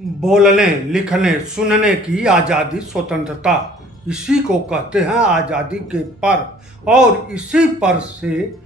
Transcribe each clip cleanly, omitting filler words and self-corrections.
बोलने, लिखने, सुनने की आजादी, स्वतंत्रता, इसी को कहते हैं आजादी के पर। और इसी पर से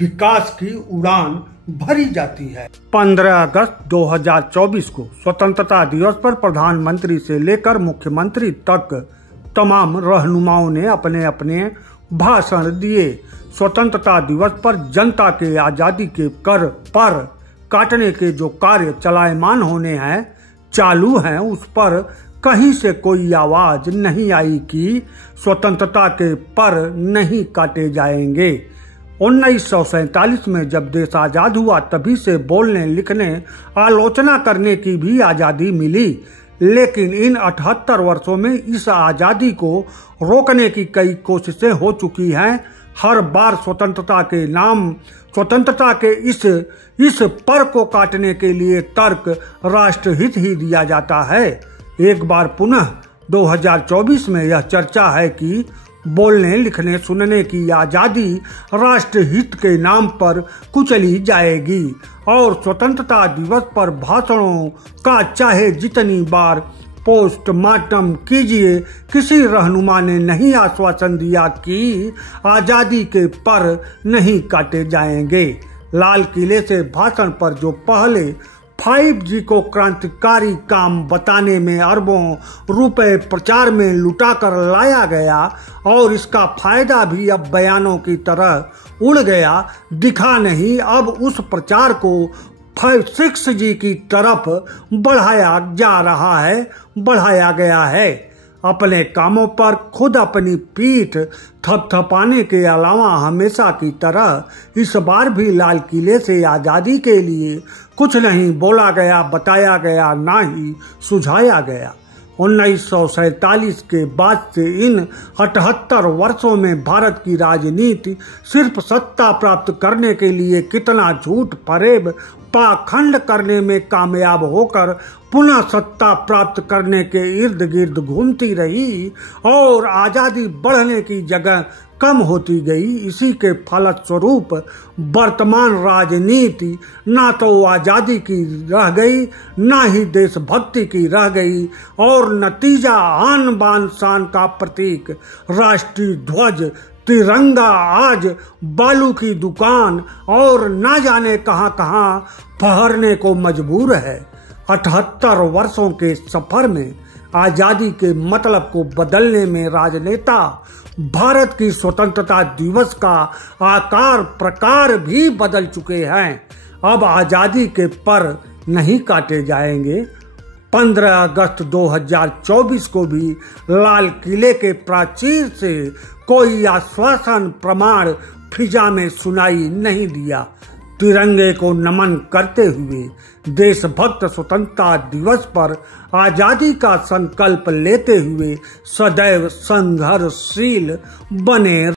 विकास की उड़ान भरी जाती है। 15 अगस्त 2024 को स्वतंत्रता दिवस पर प्रधानमंत्री से लेकर मुख्यमंत्री तक तमाम रहनुमाओं ने अपने अपने भाषण दिए। स्वतंत्रता दिवस पर जनता के आजादी के कर पर काटने के जो कार्य चलायमान होने हैं, चालू हैं, उस पर कहीं से कोई आवाज नहीं आई कि स्वतंत्रता के पर नहीं काटे जाएंगे। 1947 में जब देश आजाद हुआ तभी से बोलने, लिखने, आलोचना करने की भी आजादी मिली। लेकिन इन 78 वर्षों में इस आजादी को रोकने की कई कोशिशें हो चुकी हैं। हर बार स्वतंत्रता के नाम, स्वतंत्रता के इस पर को काटने के लिए तर्क राष्ट्रहित ही दिया जाता है। एक बार पुनः 2024 में यह चर्चा है कि बोलने, लिखने, सुनने की आजादी राष्ट्रहित के नाम पर कुचली जाएगी और स्वतंत्रता दिवस पर भाषणों का चाहे जितनी बार पोस्टमार्टम कीजिए, किसी रहनुमा ने नहीं आश्वासन दिया कि आजादी के पर नहीं काटे जाएंगे। लाल किले से भाषण पर जो पहले 5G को क्रांतिकारी काम बताने में अरबों रुपए प्रचार में लुटाकर लाया गया और इसका फायदा भी अब बयानों की तरह उड़ गया, दिखा नहीं। अब उस प्रचार को 6G की तरफ बढ़ाया गया है। अपने कामों पर खुद अपनी पीठ थपथपाने के अलावा हमेशा की तरह इस बार भी लाल किले से आजादी के लिए कुछ नहीं बोला गया, बताया गया, ना ही सुझाया गया। 1947 के बाद से इन 78 वर्षों में भारत की राजनीति सिर्फ सत्ता प्राप्त करने के लिए कितना झूठ फरेब पाखंड करने में कामयाब होकर पुनः सत्ता प्राप्त करने के इर्द गिर्द घूमती रही और आजादी बढ़ने की जगह कम होती गई। इसी के फलस्वरूप वर्तमान राजनीति ना तो आजादी की रह गई, ना ही देशभक्ति की रह गई और नतीजा आन बान शान का प्रतीक राष्ट्रीय ध्वज तिरंगा आज बालू की दुकान और ना जाने कहां फहरने को मजबूर है। 78 वर्षों के सफर में आजादी के मतलब को बदलने में राजनेता भारत की स्वतंत्रता दिवस का आकार प्रकार भी बदल चुके हैं। अब आजादी के पर नहीं काटे जाएंगे। 15 अगस्त 2024 को भी लाल किले के प्राचीर से कोई आश्वासन प्रमाण फिजा में सुनाई नहीं दिया। तिरंगे को नमन करते हुए देशभक्त स्वतंत्रता दिवस पर आजादी का संकल्प लेते हुए सदैव संघर्षशील बने।